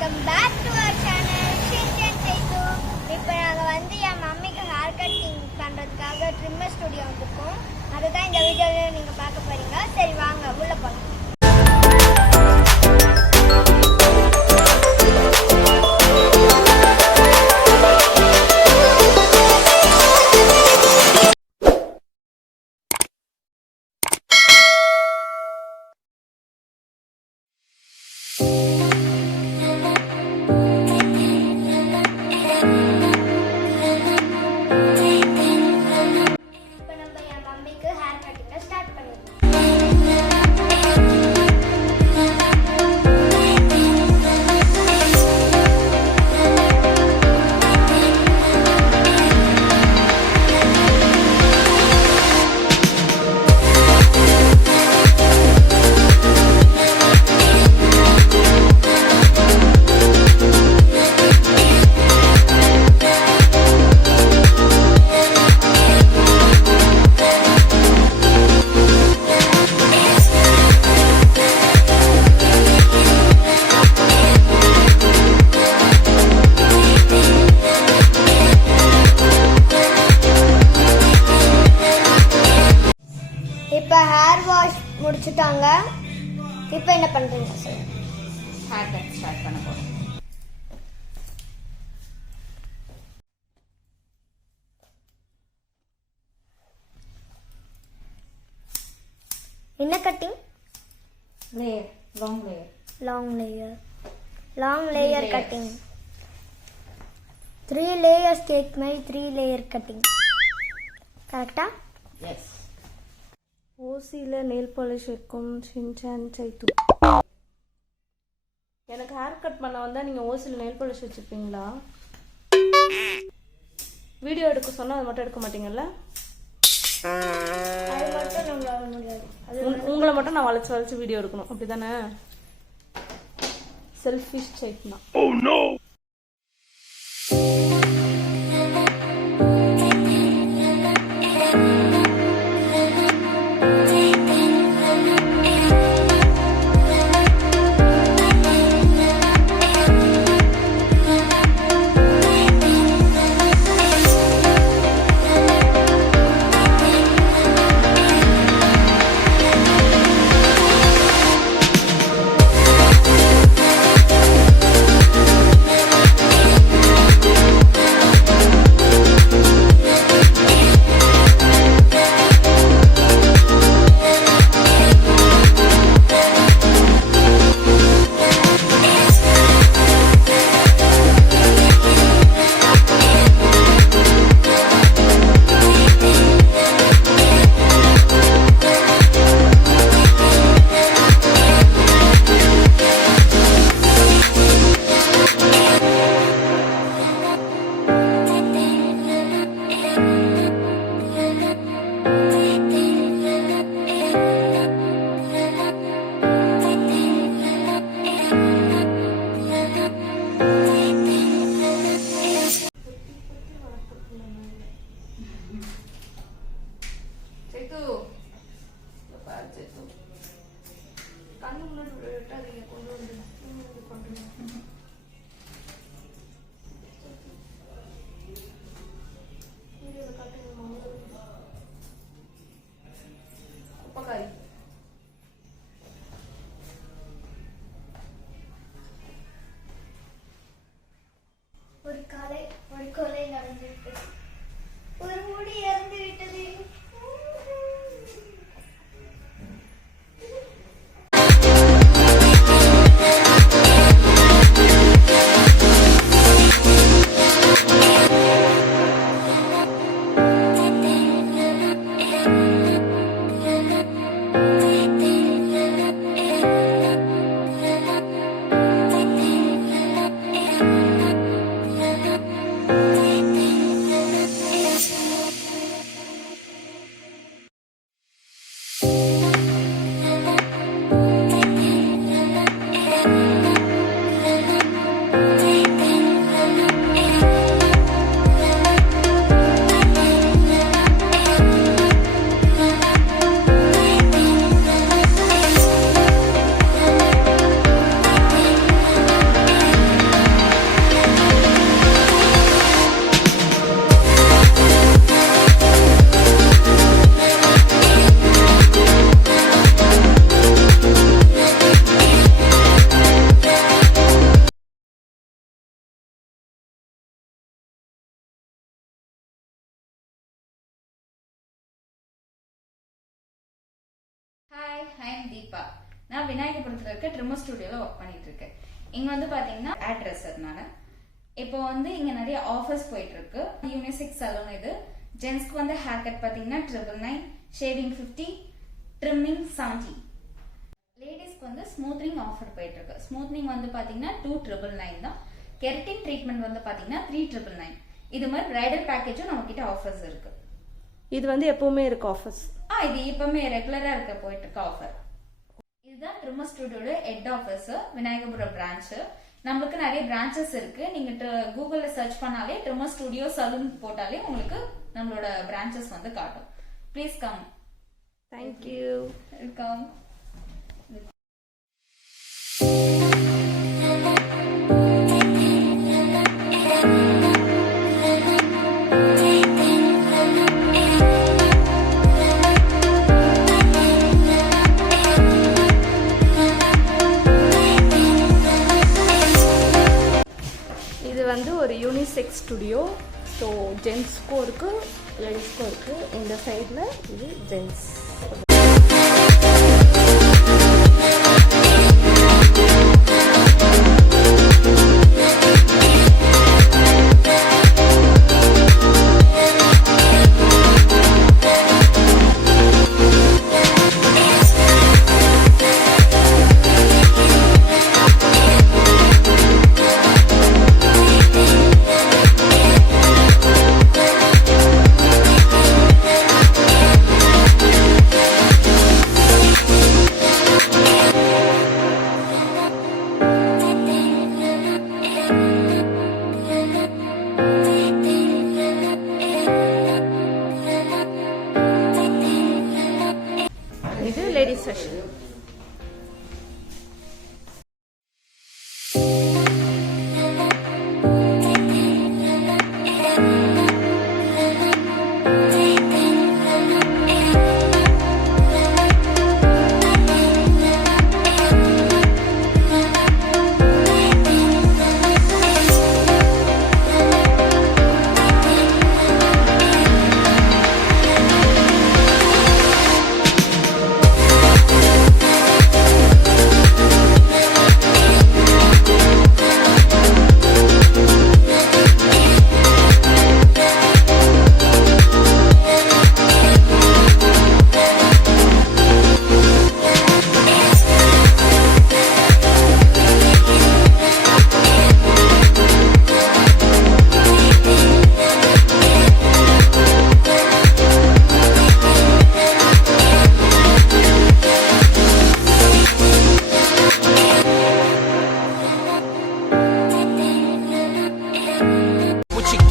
Welcome back to our channel ஷின்சன் சைத்து. இப்போ நாங்கள் வந்து என் மம்மிக்கு ஹேர் கட்டிங் பண்ணுறதுக்காக ட்ரிம்மர் ஸ்டுடியோ வந்திருக்கோம். அதை தான் இந்த வீடியோவில் நீங்கள் பார்க்க போகிறீங்க. சரி வாங்க உள்ளே போகலாம். இப்போ ஹேர் வாஷ் முடிச்சுட்டாங்க. இப்போ என்ன பண்றீங்க சார்? ஹேர் கட் ஸ்டார்ட் பண்ண போறோம். என்ன cutting? Layer, long layer. Long layer cutting. 3 layers cake மாதிரி 3 லேயர் கட்டிங். கரெக்டா? எஸ். ஓசியில் நெயில் பாலிஷ் இருக்கும் ஷின்சான் சைத்து. எனக்கு ஹேர் கட் பண்ண வந்தால் நீங்கள் ஓசியில் நெயில் பாலிஷ் வச்சுருப்பீங்களா? வீடியோ எடுக்க சொன்னால் அது மட்டும் எடுக்க மாட்டீங்கல்ல? அது மட்டும் நம்மளால முடியாது. உங்களை மட்டும் நான் வளைச்சு வளைச்சு வீடியோ எடுக்கணும், அப்படி தானே? செல்ஃபிஷ் சைத்னா. தீபா. நான் விநாயகபுரத்துல இருக்க ட்ரிம்மர் ஸ்டுடியோல ஒர்க் பண்ணிட்டு இருக்கேன். இங்க வந்து பாத்தீங்கன்னா ஹேர்ட்ரெஸ்ஸர்னால இப்போ வந்து இங்க நிறைய ஆஃபர்ஸ் போயிட்டு இருக்கு. யூனிசெக்ஸ் சலூன் இது. ஜென்ஸ்க்கு வந்து ஹேர் கட் பாத்தீங்கன்னா 999, ஷேவிங் 50, ட்ரிம்மிங் 70. லேடிஸ்க்கு வந்து ஸ்மூத்னிங் ஆஃபர் போயிட்டு இருக்கு. ஸ்மூத்னிங் வந்து பாத்தீங்கன்னா 299 தான். கெரட்டின் ட்ரீட்மெண்ட் வந்து பாத்தீங்கன்னா 399. இது மாதிரி பிரைடல் பேக்கேஜும் நம்ம கிட்ட ஆஃபர்ஸ் இருக்கு. இது வந்து எப்பவுமே இருக்கு ஆஃபர்ஸ்? இது இப்பவுமே ரெகுலரா இருக்க போயிட்டு இருக்க ஆஃபர். இதுதான் ட்ரிம்மர் ஸ்டுடியோட ஹெட் ஆஃபீஸ், விநாயகபுரம் பிரான்ச். நம்மளுக்கு நிறைய பிரான்ச்சஸ் இருக்கு. நீங்க கூகுள்ல சர்ச் பண்ணாலே ட்ரிம்மர் ஸ்டுடியோ சலூன் போட்டாலே உங்களுக்கு நம்மளோட பிரான்ச்சஸ் வந்து காட்டும். Please come. தேங்க்யூ. வெல்கம். இது வந்து ஒரு யூனிசெக்ஸ் ஸ்டுடியோ. ஸோ ஜென்ஸ்க்கும் இருக்குது, லேடிஸ்க்கும் இருக்குது. இந்த சைடில் இது ஜென்ஸ். இது ladies section.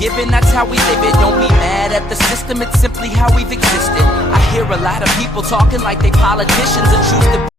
Given, that's how we live it. Don't be mad at the system, it's simply how we've existed. I hear a lot of people talking like they politicians and choose to